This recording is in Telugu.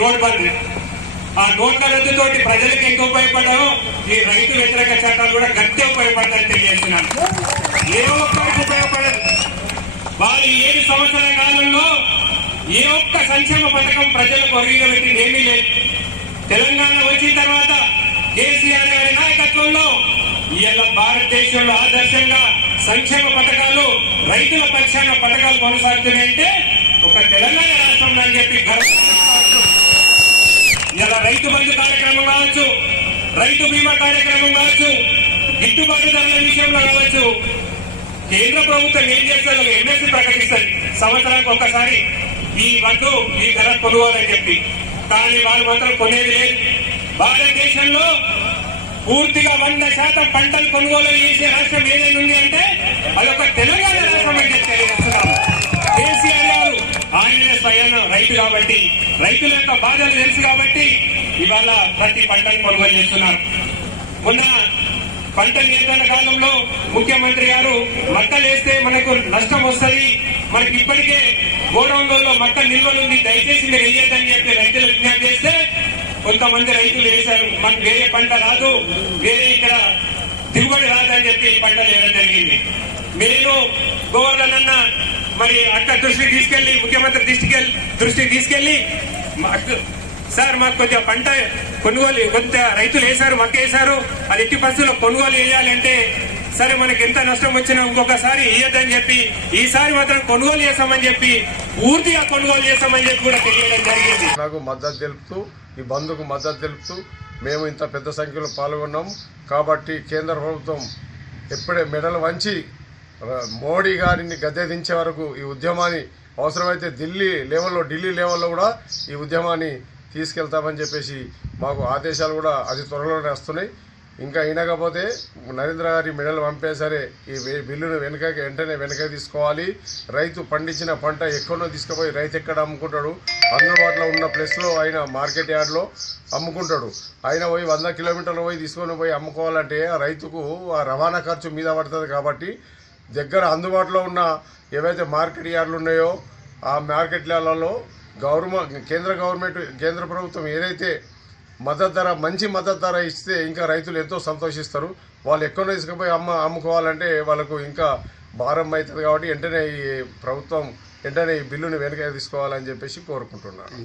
నోట్ బంద్ ఆ నోట్ల రద్దుతోటి ప్రజలకు ఎంత ఉపయోగపడ్డాము ఈ రైతు వ్యతిరేక చట్టాలు కూడా గట్టే ఉపయోగపడతాయని తెలియజేస్తున్నాను. ఏ ఒక్కరికి ఉపయోగపడదు. వారు ఏడు సంవత్సరాల కాలంలో ఏ ఒక్క సంక్షేమ పథకం ప్రజలకు ఒరిగిన పెట్టింది ఏమీ లేదు. తెలంగాణ వచ్చిన తర్వాత కేసీఆర్ గారి నాయకత్వంలో ఇవాళ భారతదేశంలో ఆదర్శంగా సంక్షేమ పథకాలు రైతుల పక్షాన పథకాలు కొనసాగుతున్నాయంటే ఒక తెలంగాణ రాష్ట్రంలో అని చెప్పి గర్వ. ఇలా రైతు బంధు కార్యక్రమం కావచ్చు రైతు బీమా కార్యక్రమం కావచ్చు గిట్టుబాటు ధరల విషయంలో కావచ్చు కేంద్ర ప్రభుత్వం ఏం చేస్తారు ఎంఎస్సీ ప్రకటిస్తుంది. సంవత్సరానికి ఒక్కసారి ఈ వద్దు ఈ ధర కొనుగోలని చెప్పి. కానీ వాళ్ళు మాత్రం కొనేది లేదు. భారతదేశంలో పూర్తిగా వంద శాతం పంటలు కొనుగోలు చేసే రాష్ట్రం ఏదైనా ఉంది అంటే అదొక తెలంగాణ రైతు కాబట్టి రైతుల యొక్క బాధలు తెలుసు కాబట్టి ఇవాళ ప్రతి పంటను కొనుగోలు చేస్తున్నారు. మొన్న పంట నియంత్రణ కాలంలో ముఖ్యమంత్రి గారు మక్కలు వేస్తే మనకు నష్టం వస్తుంది మనకి ఇప్పటికే గోడౌన్లలో మక్క నిల్వలుంది దయచేసి మీరు వేయద్దని చెప్పి రైతులు విజ్ఞప్తి చేస్తే కొంతమంది రైతులు వేశారు. మనకు వేరే పంట రాదు వేరే ఇక్కడ దిగుబడి రాదని చెప్పి ఈ పంటలు వేయడం జరిగింది. నేను గోవర్ధన్ అన్న మరి అట్ట దృష్టికి తీసుకెళ్ళి ముఖ్యమంత్రి దృష్టికి దృష్టికి తీసుకెళ్ళి సార్ మాకు కొంచెం పంట కొనుగోలు కొంత రైతులు వేశారు మక్క వేశారు అది ఎట్టి పరిస్థితుల్లో కొనుగోలు వేయాలంటే సరే మనకి ఎంత నష్టం వచ్చినా ఇంకొకసారి ఇయ్యద్దని చెప్పి ఈసారి మాత్రం కొనుగోలు చేస్తామని చెప్పి పూర్తిగా కొనుగోలు చేస్తామని చెప్పి కూడా తెలియడం జరిగింది. నాకు మద్దతు తెలుపుతూ ఈ బంద్కు మద్దతు తెలుపుతూ మేము ఇంత పెద్ద సంఖ్యలో పాల్గొన్నాం. కాబట్టి కేంద్ర ప్రభుత్వం ఎప్పుడే మెడలు వంచి మోడీ గారిని గద్దె దించే వరకు ఈ ఉద్యమాన్ని అవసరమైతే ఢిల్లీ లెవెల్లో ఢిల్లీ లెవెల్లో కూడా ఈ ఉద్యమాన్ని తీసుకెళ్తామని చెప్పేసి మాకు ఆదేశాలు కూడా అతి త్వరలోనే వస్తున్నాయి. ఇంకా వినకపోతే నరేంద్ర గారి మెడలు పంపే సరే ఈ బిల్లును వెనుకకి వెంటనే వెనక తీసుకోవాలి. రైతు పండించిన పంట ఎక్కడో తీసుకుపోయి రైతు ఎక్కడ అమ్ముకుంటాడు? అందుబాటులో ఉన్న ప్లేస్లో ఆయన మార్కెట్ యార్డ్లో అమ్ముకుంటాడు. ఆయన పోయి వంద కిలోమీటర్లు పోయి తీసుకొని పోయి అమ్ముకోవాలంటే ఆ రైతుకు ఆ రవాణా ఖర్చు మీద పడుతుంది కాబట్టి దగ్గర అందుబాటులో ఉన్న ఏవైతే మార్కెట్ యార్డ్లు ఉన్నాయో ఆ మార్కెట్ యార్డ్లలో గవర్నమెంట్ కేంద్ర గవర్నమెంట్ కేంద్ర ప్రభుత్వం ఏదైతే మద్దతు ధర మంచి మద్దతు ధర ఇస్తే ఇంకా రైతులు ఎంతో సంతోషిస్తారు. వాళ్ళు ఎక్కడో తీసుకుపోయి అమ్మ అమ్ముకోవాలంటే వాళ్ళకు ఇంకా భారం అవుతుంది కాబట్టి వెంటనే ఈ ప్రభుత్వం వెంటనే ఈ బిల్లుని వెనక తీసుకోవాలని చెప్పేసి కోరుకుంటున్నాను.